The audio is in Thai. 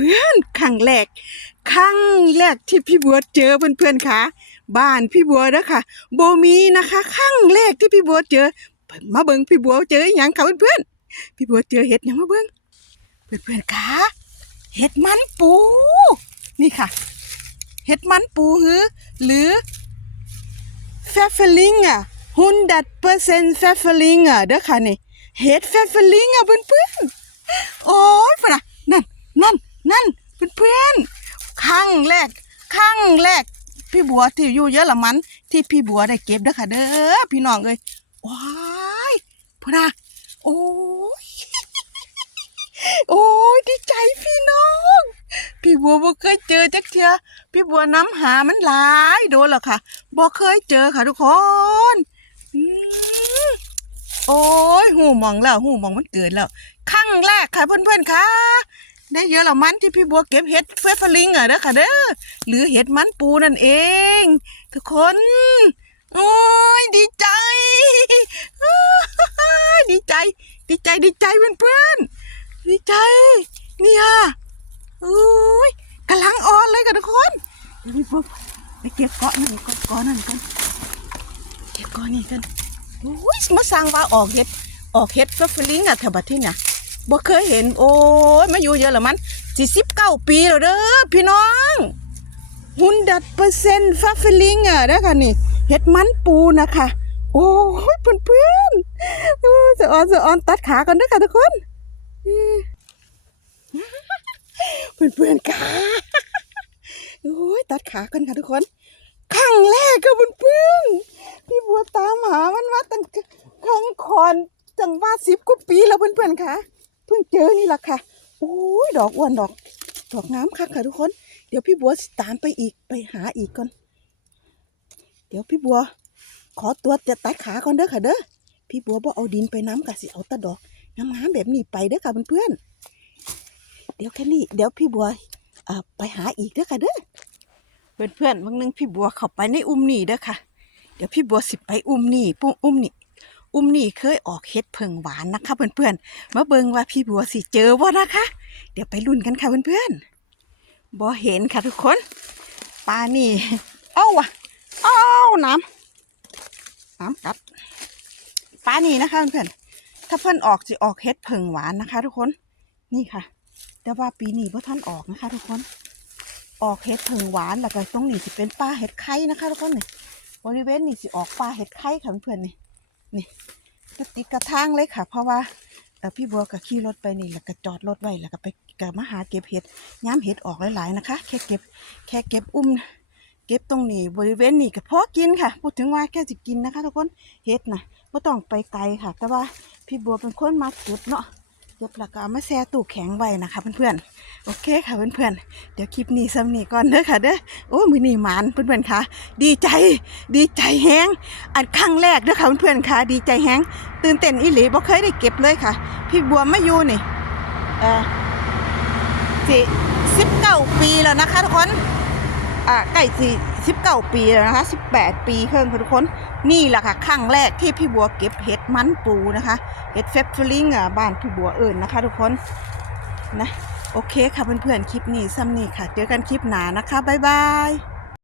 เพื่อนครั้งแรกครั้งแรกที่พี่บัวเจอเพื่อนๆค่ะ บ้านพี่บัวนะค่ะโบมีนะคะครั้งแรกที่พี่บัวเจอ มาเบิ่งพี่บัวเจออหยังค่ะเพื่อนๆพี่บัวเจอเห็ดหยังมาเบิ่งเพื่อนๆค่ะเห็ดมันปู นี่ค่ะ เห็ดมันปูหือหรือแฟฟลิงอะฮุนดัดเปอร์เซ็นต์แฟฟลิงอะเด้อค่ะนี่เห็ดแฟฟลิงอะเพื่อนๆโอ้ยฝรงนั่นนั่นนั่นเพื่อนๆครั้งแรกค รั้งแรกพี่บัวที่อยู่เยอะละมัน ที่พี่บัวได้เก็บเด้อค่ะเด้อพี่น้องเอ้ยว้ายพุ่นนะโอ้ยโอ้ยดีใจพี่น้อง พี่บัวบ่เคยเจอจักเทื่อพี่บัวน้ำหามันหลายโดนแล้วค่ะบ่เคยเจอค่ะทุกคนโอ้ยหูมองแล้วหูมองมันเกิดแล้วครั้งแรกค่ะเพื่อนๆค่ะ ได้เยอะละมันที่พี่บัวเก็บเห็ดเฟฟลิงอะเด้อค่ะเด้อหรือเห็ดมันปูนั่นเอง ทุกคนโอ้ยดีใจดีใจ ดีใจดีใจเพื่อนๆดีใจเนี่ยโอ้ยกำลังอ่อนเลยค่ะทุกคนเดี๋ยวพี่บัวไปเก็บเกาะนั่นเกาะเกาะนั่นกันเก็บเกาะนี่กันโอ้ยมาสร้างว่าออกเห็ดออกเห็ดเฟฟลิงอะแถวบัดที่เนี่ย บ่เคยเห็น โอ้ยมาอยู่เยอะแล้วมันสี่สิบเก้าปีแล้วเด้อพี่น้องหุ่นดัดเปอร์เซ็นต์ฟ้าฟิลิงอะเด้อค่ะนี่เห็ดมันปูนะคะ โอ้ยเพื่อนเพื่อนๆเออจะออนจะออนตัดขากันเด้อค่ะทุกคนเพื่อนเพื่อนๆค่ะโอ้ยตัดขากันค่ะทุกคนครั้งแรกค่ะเพื่อนเพื่อนพี่บัวตามหามันมาตั้งครั้งคอนจังว่าสิบกว่าปีแล้วเพื่อนเพื่อนค่ะ เพิ่งเจอนี่แหละค่ะโอ้ยดอกอ้วนดอก ดอกงามค่ะค่ะทุกคน เดี๋ยวพี่บัวตามไปอีกไปหาอีกก่อน เดี๋ยวพี่บัว ขอตัวจะตัดขาก่อนเด้อค่ะเด้อพี่บัวบ่เอาดินไปน้ำกะสิเอาตะดอกงามๆแบบนี้ไปเด้อค่ะเพื่อนๆเดี๋ยวแค่นี้เดี๋ยวพี่บัวไปหาอีกเด้อค่ะเด้อเพื่อนๆบางนึงพี่บัวเข้าไปในอุ้มนี่เด้อค่ะ เดี๋ยวพี่บัวสิไปอุ้มนี่ปุ้มอุ้มนี่ อุ้มนี่เคยออกเฮ็ดเพิงหวานนะคะเพื่อนๆ มาเบิ่งว่าพี่บัวสิเจอบ่นะคะ เดี๋ยวไปลุ้นกันค่ะเพื่อนๆบ่เห็นค่ะทุกคนปลานี่เอ้าวะเอ้าน้ำน้ำกัดปลานี่นะคะเพื่อนๆถ้าเพื่อนออกจะออกเฮ็ดเพิงหวานนะคะ ทุกคนนี่ค่ะ แต่ว่าปีนี้พ่ท่านออกนะคะ ทุกคนออกเห็ดเพิงหวานแล้วก็ตรงนี้สิเป็นปลาเห็ดไข่นะคะทุกคนนี่บริเวณนี้สิออกปลาเห็ดไข่ค่ะเพื่อนๆนี่ นี่ก็ติดกระทางเลยค่ะ เพราะว่าพี่บัวก็ขี่รถไปนี่แล้วก็จอดรถไว้แล้วก็ไปกับมาหาเก็บเห็ดย้ำเห็ดออกหลายๆนะคะ แค่เก็บแค่เก็บอุ้ม เก็บตรงนี้บริเวณนี้ก็พอกินค่ะ พูดถึงว่าแค่สิกินนะคะทุกคนเห็ดนะไม่ต้องไปไกลค่ะ แต่ว่าพี่บัวเป็นคนมาเก็บเนาะ เก็บแล้วก็เอามาแช่ตู้แข็งไว้นะคะเพื่อนๆโอเคค่ะเพื่อนๆเดี๋ยวคลิปนี้ซ้ำนี้ก่อนเด้อค่ะเด้อโอ้มือนี่หมานเพื่อนๆค่ะ ดีใจ ดีใจแฮงอันครั้งแรกเด้อค่ะเพื่อนๆค่ะ ดีใจแฮงตื่นเต้นอีหลีบ่เคยได้เก็บเลยค่ะ พี่บัวมาอยู่นี่เออสิสิบเก้าปีแล้วนะคะทุกคน อ่าใกล้สิสิบเก้าปีแล้วนะคะสิบแปดปีเพิ่งค่ะทุกคนนี่แหละค่ะครั้งแรกที่พี่บัวเก็บเห็ดมันปูนะคะเห็ดเฟฟฟลิงอะบ้านพี่บัวเอิญนะคะ ทุกคนนะโอเคค่ะเพื่อนๆคลิปนี้ซ้ำนี่ค่ะ เจอกันคลิปหน้านะคะบ๊ายบาย